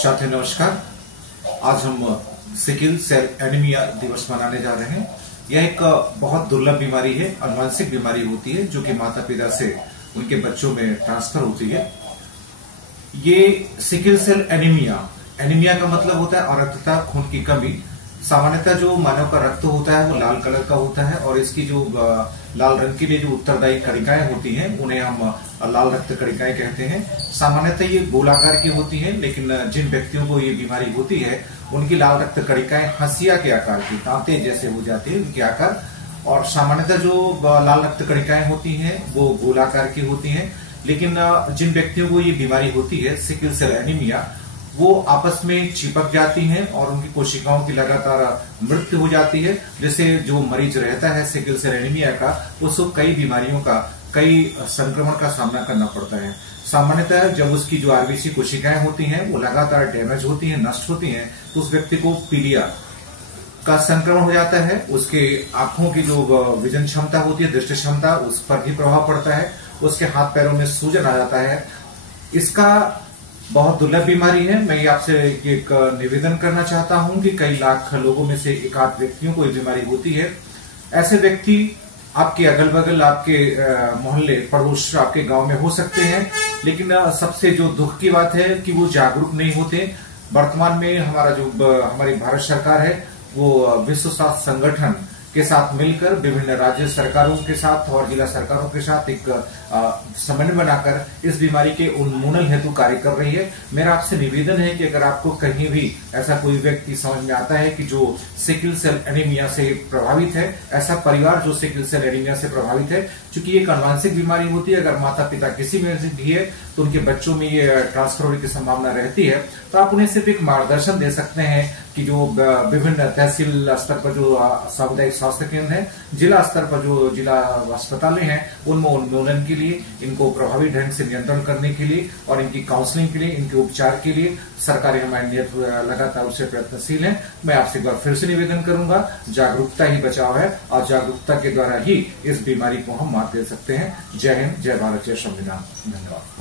साथियों नमस्कार। आज हम सिकिल सेल एनीमिया दिवस मनाने जा रहे हैं। यह एक बहुत दुर्लभ बीमारी है, अनुवांशिक बीमारी होती है जो कि माता पिता से उनके बच्चों में ट्रांसफर होती है। ये सिकिल सेल एनीमिया का मतलब होता है अरक्तता, खून की कमी। सामान्यतः जो मानव का रक्त होता है वो लाल कलर का होता है और इसकी जो लाल रंग के लिए जो उत्तरदायी कणिकाएं होती हैं उन्हें हम लाल रक्त कणिकाएं कहते हैं। सामान्यतः ये गोलाकार की होती हैं, लेकिन जिन व्यक्तियों को ये बीमारी होती है उनकी लाल रक्त कणिकाएं हंसिया के आकार की, दांते जैसे हो जाती है उनके आकार। और सामान्यतः जो लाल रक्त कणिकाएं होती हैं वो गोलाकार की होती हैं। लेकिन जिन व्यक्तियों को ये बीमारी होती है सिकिल सेल एनीमिया, वो आपस में चिपक जाती हैं और उनकी कोशिकाओं की लगातार मृत्यु हो जाती है। जैसे जो मरीज रहता है सिकिल सेल एनीमिया का, उसको कई बीमारियों का, कई संक्रमण का सामना करना पड़ता है। सामान्यतः जब उसकी जो आरबीसी कोशिकाएं होती हैं वो लगातार डैमेज होती हैं, नष्ट होती हैं, तो उस व्यक्ति को पीलिया का संक्रमण हो जाता है। उसके आंखों की जो विजन क्षमता होती है, दृष्टि क्षमता, उस पर भी प्रभाव पड़ता है। उसके हाथ पैरों में सूजन आ जाता है। इसका बहुत दुर्लभ बीमारी है। मैं आपसे एक निवेदन करना चाहता हूं कि कई लाख लोगों में से एक आध व्यक्तियों को ये बीमारी होती है। ऐसे व्यक्ति आपके अगल बगल, आपके मोहल्ले, पड़ोस, आपके गांव में हो सकते हैं, लेकिन सबसे जो दुख की बात है कि वो जागरूक नहीं होते। वर्तमान में हमारी भारत सरकार है वो विश्व स्वास्थ्य संगठन के साथ मिलकर विभिन्न राज्य सरकारों के साथ और जिला सरकारों के साथ एक समन्वय बनाकर इस बीमारी के उन्मूलन हेतु कार्य कर रही है। मेरा आपसे निवेदन है कि अगर आपको कहीं भी ऐसा कोई व्यक्ति समझ में आता है कि जो सिकिल सेल एनीमिया से प्रभावित है, ऐसा परिवार जो सिकिल सेल एनीमिया से प्रभावित है, चूंकि एक अनुवांशिक बीमारी होती है, अगर माता पिता किसी में भी है तो उनके बच्चों में ये ट्रांसफर होने की संभावना रहती है। तो आप उन्हें सिर्फ एक मार्गदर्शन दे सकते हैं कि जो विभिन्न तहसील स्तर पर जो सामुदायिक स्वास्थ्य केंद्र है, जिला स्तर पर जो जिला अस्पतालें हैं, उनमें उन्मूलन के लिए, इनको प्रभावी ढंग से नियंत्रण करने के लिए और इनकी काउंसलिंग के लिए, इनके उपचार के लिए सरकारी हमारी लगातार उससे प्रयत्नशील है। मैं आपसे एक बार फिर से निवेदन करूंगा, जागरूकता ही बचाव है और जागरूकता के द्वारा ही इस बीमारी को हम मात दे सकते हैं। जय हिंद, जय भारत, जय संविधान। धन्यवाद।